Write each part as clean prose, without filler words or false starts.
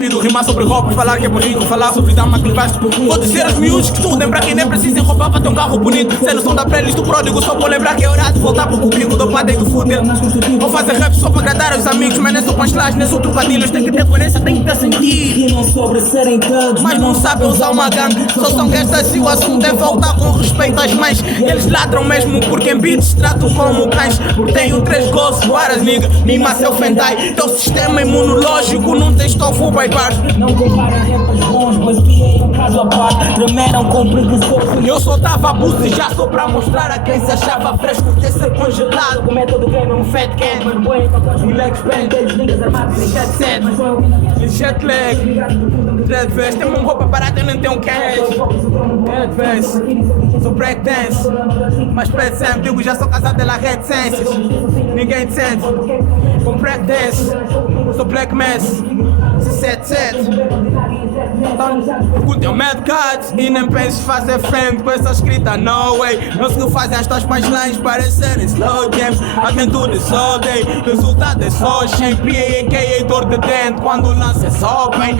Rimar sobre roupas, falar que é bonito, falar sobre dama que vais. Vou dizer aos miúdos que estudem para quem nem precisa roubar para ter um carro bonito. Sendo som da playlist do pródigo, só vou lembrar que é hora de voltar pro cubico do padre do fuder. Vou fazer rap só para agradar aos amigos, mas nem sou punchlines, nem sou trocadilhos. Tem que ter coerência, tem que ter sentido. Mas não sabem usar uma gangue, só são gastas se o assunto é voltar com respeito às mães. Eles ladram mesmo porque em beats tratam como cães. Porque tenho 3 gols, guaras, nigga, mima seu fendai. Teu sistema imunológico não tem estofo by bars. Não compara rappers bons, mas piei um caso à parte. Tremeram com preguiçoso. Eu só tava abuso e já só pra mostrar a quem se achava fresco ter ser congelado. Como é todo game, um fat can. Mas boi, papás, moleques, band. Eles niggas armados em jet set. Mas só eu E jet lag, dread vest, tem uma roupa barata, eu não tenho cash. Dread vest, sou breakdance, mas pede sempre, digo já sou casado pela reticências. Ninguém te sente, com breakdance, sou black mass, 77. Perguntem ao Mad Cats e nem penses fazer frente com essa escrita, no way. Não sei o que fazem as tuas punchlines parecerem slow jams. A quem tudo é só day, resultado é só shame. P.A.K.A. dor de dente, quando lança é só bem.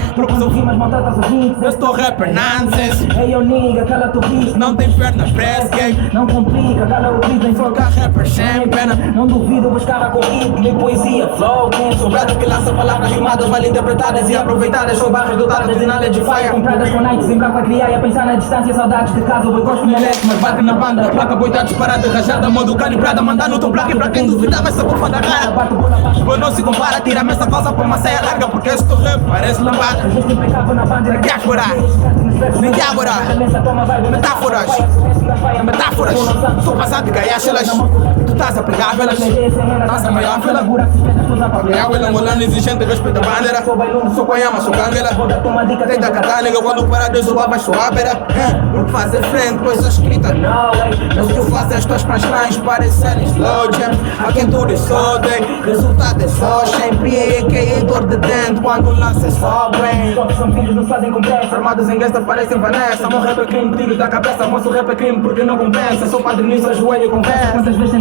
Eu estou rapper nonsense. Ei, eu nigga, cala tu bicho. Não tem perna press game. Não complica, cala o grito. Foca rapper sem pena. Não duvido, buscava com ritmo e poesia, flow, quente. Sou brado que lança palavras rimadas, mal interpretadas e aproveitadas. São barras dotadas de knowledge fire. Compradas com nights em branco a criar e a pensar na distância. Saudades de casa, o boi gosto moleque. Mas bate na banda, a placa boi tá disparada, rajada, modo calibrada. Mandar no teu placa e pra quem duvidava essa porra da cara. Pois não se compara, tira-me essa calça pra uma saia larga. Porque esse teu rap parece lambada. Diáspora, nem diáspora. Metáforas, metáforas. Sou passado de gaiachelas. Tu estás a pegar velas. Estás a maior vela. Apanhar ela, angolano exigente, respeita a bandeira. Sou Coiama, sou Canguela. Tem da catânica, quando parar de zoar, vai soar beira. Porque fazer frente, coisa escrita, no way. Mas tu fazes as tuas punchlines parecerem slow jam. A quem tudo é só day, resultado é só shame. P.A.K.A. dor de dente, quando lança é só bem. Todos são filhos, não fazem com pressa. Armados em gasta parecem Vanessa. Mão rap é crime, tiro da cabeça. Moço rap é crime porque não compensa. Sou padre nisso, ajoelho e conversa. Quantas vezes